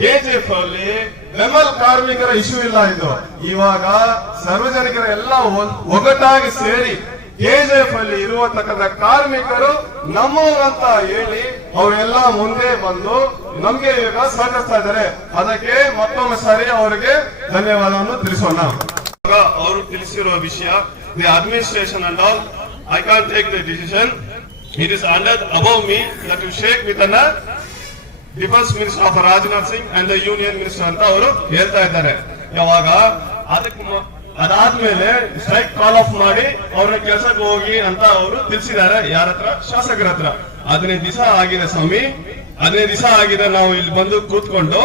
KGF ಅಲ್ಲಿ ಬೆಂಬಲ ಕಾರ್ಮಿಕರ ಇಶ್ಯೂ ಇಲ್ಲ. ಇದು ಇವಾಗ ಸಾರ್ವಜನಿಕರ ಎಲ್ಲ ಒಗ್ಗಟ್ಟಾಗಿ ಸೇರಿ ಕೆಜಿಎಫ್ ಅಲ್ಲಿ ಇರುವತಕ್ಕಂಥ ಕಾರ್ಮಿಕರು ನಮ್ಮವರಂತ ಹೇಳಿ ಅವರೆಲ್ಲ ಮುಂದೆ ಬಂದು ನಮ್ಗೆ ಈಗ ಸಹಕರಿಸ್ತಾ ಇದ್ದಾರೆ. ಅದಕ್ಕೆ ಮತ್ತೊಮ್ಮೆ ಸಾರಿ ಅವರಿಗೆ ಧನ್ಯವಾದವನ್ನು ತಿಳಿಸೋಣ. ಅವರು ತಿಳಿಸಿರುವ ವಿಷಯ, the administration and all, I can't take the decision. It is under above me that you shake with ಅನ್ನ defence minister of Rajnath Singh and the union minister ಅಂತ ಅವರು ಹೇಳ್ತಾ ಇದ್ದಾರೆ. ಯಾವಾಗ ಅದಾದ್ಮೇಲೆ ಸ್ಟ್ರೈಕ್ ಕಾಲ್ ಆಫ್ ಮಾಡಿ ಅವ್ರ ಕೆಲಸಕ್ಕೆ ಹೋಗಿ ಅಂತ ಅವರು ತಿಳಿಸಿದ್ದಾರೆ. ಯಾರ ಹತ್ರ? ಶಾಸಕರ ಹತ್ರ. 15 ದಿವಸ ಆಗಿದೆ ಸ್ವಾಮಿ, 15 ದಿವಸ ಆಗಿದೆ. ನಾವು ಇಲ್ಲಿ ಬಂದು ಕೂತ್ಕೊಂಡು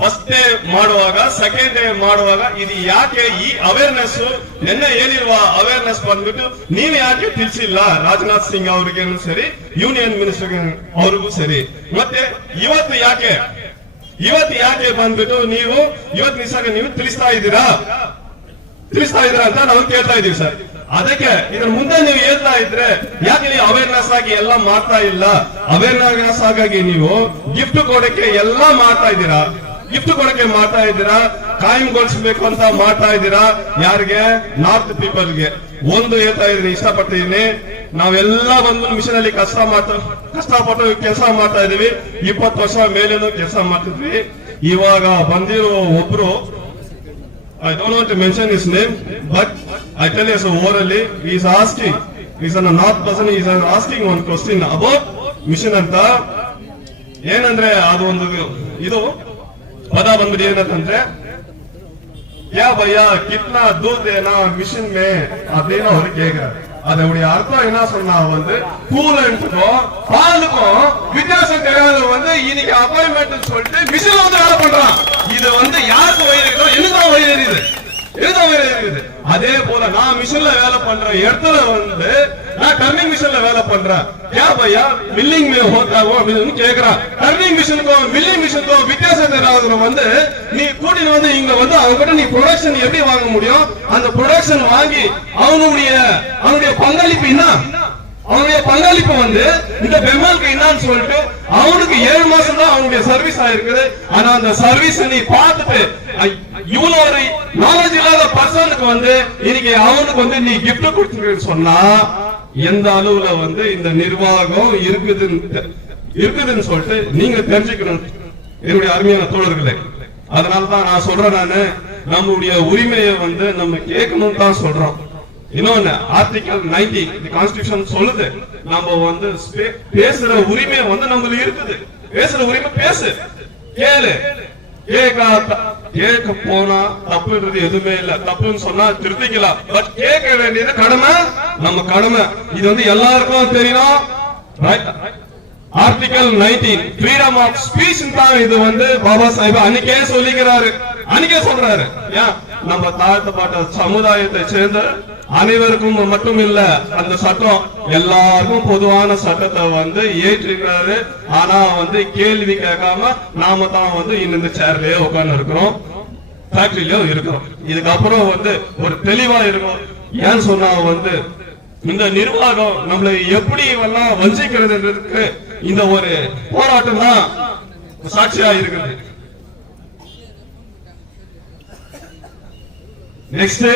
ಫಸ್ಟ್ ಡೇ ಮಾಡುವಾಗ, ಸೆಕೆಂಡ್ ಡೇ ಮಾಡುವಾಗ ಇದು ಯಾಕೆ ಈ ಅವೇರ್ನೆಸ್, ನಿನ್ನೆ ಏನಿರುವ ಅವೇರ್ನೆಸ್ ಬಂದ್ಬಿಟ್ಟು ನೀವು ಯಾಕೆ ತಿಳಿಸಿಲ್ಲ? ರಾಜನಾಥ್ ಸಿಂಗ್ ಅವ್ರಿಗೇನು ಸರಿ, ಯೂನಿಯನ್ ಮಿನಿಸ್ಟರ್ ಅವ್ರಿಗೂ ಸರಿ. ಮತ್ತೆ ಇವತ್ತು ಯಾಕೆ ಬಂದ್ಬಿಟ್ಟು ನೀವು ಇವತ್ತು ದಿವಸ ನೀವು ತಿಳಿಸ್ತಾ ಇದ್ದೀರಾ ಅಂತ ನಾವು ಕೇಳ್ತಾ ಇದೀವಿ ಸರ್. ಅದಕ್ಕೆ ಇದ್ರ ಮುಂದೆ ನೀವು ಹೇಳ್ತಾ ಇದ್ರೆ ಯಾಕೆ ನೀವು ಅವೇರ್ನೆಸ್ ಆಗಿ ಎಲ್ಲ ಮಾಡ್ತಾ ಇಲ್ಲ? ಅವೇರ್ನೆಸ್ ಆಗಿ ನೀವು ಗಿಫ್ಟ್ ಕೊಡಕ್ಕೆ ಎಲ್ಲ ಮಾಡ್ತಾ ಇದ್ದೀರಾ, ಕಾಯಂಗೊಳಿಸಬೇಕು ಅಂತ ಮಾಡ್ತಾ ಇದ್ದೀರಾ. ಯಾರಿಗೆ? ನಾರ್ತ್ ಪೀಪಲ್ಗೆ. ಒಂದು ಹೇಳ್ತಾ ಇದ್ದೀನಿ, ಇಷ್ಟಪಟ್ಟಿದ್ದೀನಿ, ನಾವೆಲ್ಲ ಬಂದು ಮಿಷನ್ ಅಲ್ಲಿ ಕಷ್ಟಪಟ್ಟು ಕೆಲಸ ಮಾಡ್ತಾ ಇದೀವಿ. 20 ವರ್ಷ ಮೇಲೇನು ಕೆಲಸ ಮಾಡ್ತಿದ್ವಿ. ಇವಾಗ ಬಂದಿರೋ ಒಬ್ರು, I don't want to mention his name, but I tell you so orally, he is asking, he is a north person, he is asking one question about mission ಅಂತ. ಏನಂದ್ರೆ ಅದು ಒಂದು ಇದು ಪದ ಬಂದ್ಬಿಟ್ಟು ಏನಂತಂದ್ರೆ, क्या भैया कितना दूध देना मिशन में அப்படின்னு அவர் கேக்குறாரு. அதோடைய அர்த்தம் என்ன சொன்னா வந்து, கூலண்ட்க்கும் பாலுக்கும் வித்தியாசம் தெரியாத வந்து இன்னைக்கு அப்பாயின்மெண்ட் சொல்லிட்டு மிஷின் வந்து வேலை பண்றான். இது வந்து யாருக்கு வயிறு இருக்குதோ என்னதான் வயிறு எரியுது. அதே போல நான் மிஷின்ல வேலை பண்ற இடத்துல வந்து நான் டர்னிங் மிஷின்ல வேலை பண்றேன். क्या भैया मिल्लिंग में होता हो அப்படின்னு கேக்குறான். டர்னிங் மிஷினுக்கும் மில்லிங் மிஷினுக்கும் வித்தியாசம் தெரியாத வந்து நீ கூட்டிட்டு வந்து இங்க வந்து அவங்ககிட்ட நீ ப்ரொடக்ஷன் எப்படி வாங்க முடியும்? அந்த ப்ரொடக்ஷன் வாங்கி அவனுடைய பங்களிப்பு என்ன? அவனுடைய பங்களிப்பு வந்து இந்த பெம்மாலுக்கு என்னன்னு சொல்லிட்டு அவனுக்கு 7 மாசம் தான் அவனுடைய சர்வீஸ் ஆயிருக்குது. ஆனா அந்த சர்வீஸ் நீ பார்த்துட்டு இவ்வளவு ஒரு நாலேஜ் இல்லாத பர்சனுக்கு வந்து இன்னைக்கு அவனுக்கு வந்து நீ கிஃப்ட் கொடுத்துருன்னு சொன்னா எந்த அளவுல வந்து இந்த நிர்வாகம் இருக்குதுன்னு சொல்லிட்டு நீங்க தெரிஞ்சுக்கணும் என்னுடைய அருமையான தோழர்களே. அதனாலதான் நான் சொல்றேன், நானு நம்முடைய உரிமையை வந்து நம்ம கேட்கணும் தான் சொல்றோம். இன்னொன்னு ஆர்டிகல் 90 கான்ஸ்டிடியூஷன் சொல்லுது, நம்ம வந்து பேசுற உரிமை வந்து நம்மளுக்கு இருக்குது. பேசுற உரிமை பேசு, கேளு. கேட்க போனா தப்புன்றது எதுவுமே இல்ல. தப்புன்னு சொன்னா திருத்திக்கலாம். பட் கேட்க வேண்டியது கடமை, நம்ம கடமை. இது வந்து எல்லாருக்கும் தெரியும். ஆர்டிகல் 19 ஃப்ரீடம் ஆஃப் ஸ்பீச் தான். இது வந்து பாபா சாஹிப் அன்னைக்கே சொல்றாரு. ஏன் நம்ம தாழ்த்தப்பட்ட சமுதாயத்தை சேர்ந்த அனைவருக்கும் மட்டும் இல்ல, அந்த சட்டம் எல்லாருக்கும் பொதுவான சட்டத்தை வந்து ஏற்றிருக்கிறாரு. ஆனா வந்து கேள்வி கேட்காம நாம தான் வந்து இந்த சேர்லயே உட்கார்ந்து இருக்கிறோம், ஃபேக்டரியிலயோ இருக்கிறோம். இதுக்கப்புறம் வந்து ஒரு தெளிவா இருக்கும். ஏன்னு சொன்னா வந்து இந்த நிர்வாகம் நம்மளை எப்படி எல்லாம் வஞ்சிக்கிறதுன்றதுக்கு இந்த ஒரு போராட்டம் தான் சாட்சியா இருக்குது. நெக்ஸ்ட்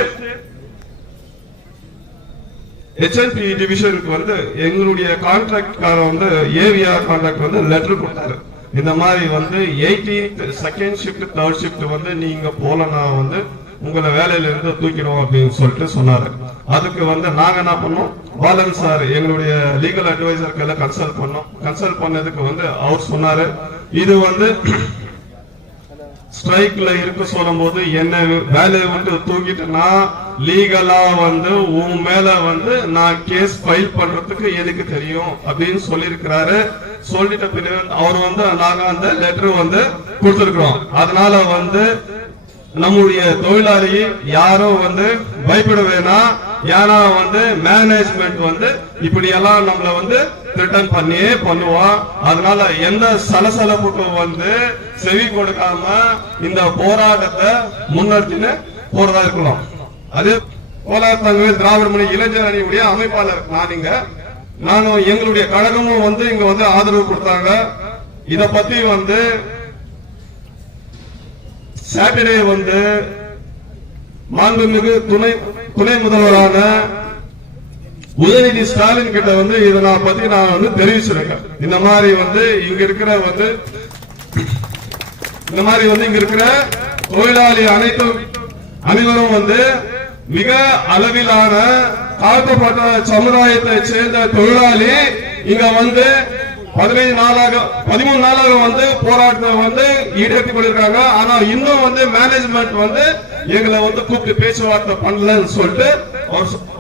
HNP டிவிஷனுக்கு வந்து எங்களுடைய கான்ட்ராக்ட்காரர் வந்து ஏவிஆர் கான்ட்ராக்ட் வந்து லெட்டர் கொடுத்தாரு. இந்த மாதிரி வந்து 18th second shift third shift வந்து நீங்க போலனா வந்து உங்களை வேலையில இருந்து தூக்கிடுவோம் அப்படின்னு சொல்லிட்டு சொன்னாரு. அதுக்கு வந்து நாங்க என்ன பண்ணோம், பாலன் சார் எங்களுடைய லீகல் அட்வைசருக்கு எல்லாம் கன்சல்ட் பண்ணதுக்கு வந்து அவர் சொன்னாரு, இது வந்து ஸ்ட்ரைக்ல இருக்க சொல்லும் போது என்ன வேலையை விட்டு தூக்கிட்டேன்னா லீகலா வந்து உன் மேல வந்து நான் கேஸ் ஃபைல் பண்றதுக்கு எனக்கு தெரியும் அப்படின்னு சொல்லியிருக்கிறாரு. சொல்லிட்ட பிறகு அவர் வந்து நாங்க அந்த லெட்டர் வந்து கொடுத்திருக்கிறோம். அதனால வந்து நம்முடைய தொழிலாளி யாரும் வந்து பயப்பட வேணாம். ஏன்னா வந்து மேனேஜ்மெண்ட் வந்து இப்படி எல்லாம் நம்மள வந்து ரிட்டர்ன் பண்ணியே பண்ணுவான். அதனால எந்த சலசலப்புக்கும் வந்து செவி கொடுக்காம இந்த போராட்டத்தை முன்னெடுத்துன்னு போறதா இருக்கலாம். அதே போராட்டங்கள் திராவிட முன்னணி இளைஞர் அணியுடைய அமைப்பாளர் நானும் எங்களுடைய கழகமும் வந்து இங்க வந்து ஆதரவு கொடுத்தாங்க. இத பத்தி வந்து சாட்டர்டே வந்து மாண்புமிகு துணை முதல்வரான உதயநிதி ஸ்டாலின் கிட்ட வந்து இதை நான் பத்தி நான் வந்து தெரிவிச்சிருக்கேன். இந்த மாதிரி வந்து இங்க இருக்கிற வந்து இங்க இருக்கிற தொழிலாளி அனைவரும் வந்து மிக அளவிலான தாழ்த்தப்பட்ட சமுதாயத்தை சேர்ந்த தொழிலாளி இங்க வந்து 13 நாளாக வந்து போராட்டத்தை வந்து ஈடுபட்டு கொண்டிருக்காங்க. ஆனா இன்னும் வந்து மேனேஜ்மெண்ட் வந்து எங்களை வந்து கூப்பிட்டு பேச்சுவார்த்தை பண்ணலன்னு சொல்லிட்டு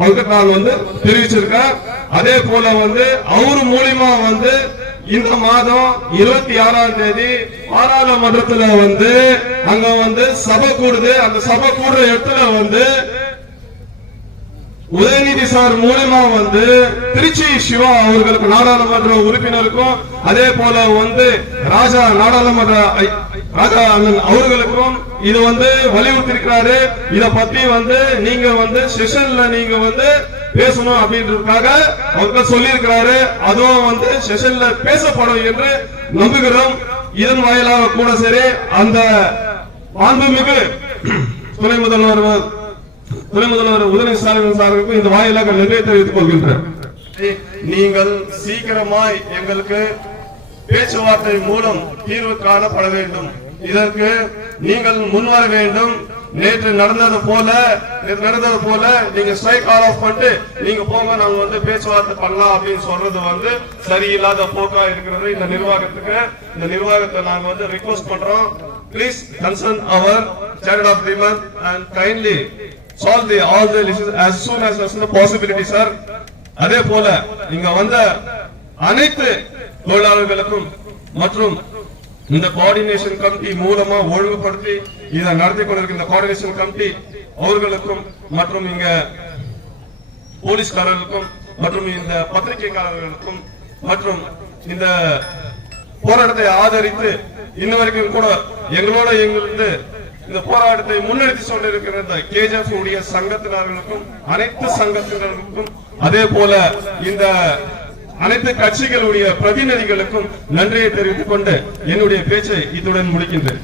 அவருக்கு நான் வந்து தெரிவிச்சிருக்கேன். அதே போல வந்து அவரு மூலியமா வந்து இந்த மாதம் 26ஆம் தேதி பாராளுமன்றத்துல வந்து அங்க வந்து சபை கூடுது. அந்த சபை கூடுற இடத்துல வந்து உதயநிதி சார் மூலமா வந்து திருச்சி சிவா அவர்களுக்கு நாடாளுமன்ற உறுப்பினருக்கும் அதே போல வந்து ராஜா நாடாளுமன்ற ராஜா அண்ணன் அவர்களுக்கும் இது வந்து வலியுறுத்திருக்கிறாரு. இத பத்தி வந்து நீங்க வந்து செஷன்ல நீங்க வந்து பேசணும் அப்படின்றதுக்காக அவர்கள் சொல்லி இருக்கிறாரு. அதுவும் வந்து செஷன்ல பேசப்படும் என்று நம்புகிறோம். இதன் வாயிலாக கூட சரி அந்த மாண்புமிகு துணை முதல்வர் உதயநிதி ஸ்டாலின் சாருக்கு இந்த வாயிலாக நன்றி தெரிவித்துக் கொள்கின்றேன். நீங்கள் சீக்கிரமாய் எங்களுக்கு பேச்சுவார்த்தை மூலம் தீர்வு காணப்பட வேண்டும். இதற்கு நீங்கள் முன்வர வேண்டும். நேற்று நடந்தது போல நீங்க ஸ்ட்ரைக் ஆல் ஆஃப் பண்ணிட்டு நீங்க போங்க, நாங்க வந்து பேச்சுவார்த்தை பண்ணலாம் அப்படின்னு சொல்றது வந்து சரியில்லாத போக்கா இருக்கிறது. இந்த நிர்வாகத்தை நாங்க வந்து ரிக்வெஸ்ட் பண்றோம். Please concern our charity of the month and kindly solve all the issues as soon as possibility sir. அதே போல இங்க வந்த அனைத்து தொழிலாளர்களுக்கும் மற்றும் இந்த கோஆர்டினேஷன் கமிட்டி மூலமா ஒழுங்குபடுத்தி இதை நடத்தி கொண்டிருக்கிற கோஆர்டினேஷன் கமிட்டி அவர்களுக்கும் மற்றும் இங்க போலீஸ்காரர்களுக்கும் மற்றும் இந்த பத்திரிகைக்காரர்களுக்கும் மற்றும் இந்த போராட்டத்தை ஆதரித்து இன்ன வரைக்கும் கூட எங்களோட இந்த போராட்டத்தை முன்னெடுத்து கொண்டிருக்கிற இந்த கேஜிஎஃப் உடைய சங்கத்தினர்களுக்கும் அனைத்து சங்கத்தினர்களுக்கும் அதே போல இந்த அனைத்து கட்சிகளுடைய பிரதிநிதிகளுக்கும் நன்றியை தெரிவித்துக் கொண்டு என்னுடைய பேச்சை இத்துடன் முடிக்கின்றேன்.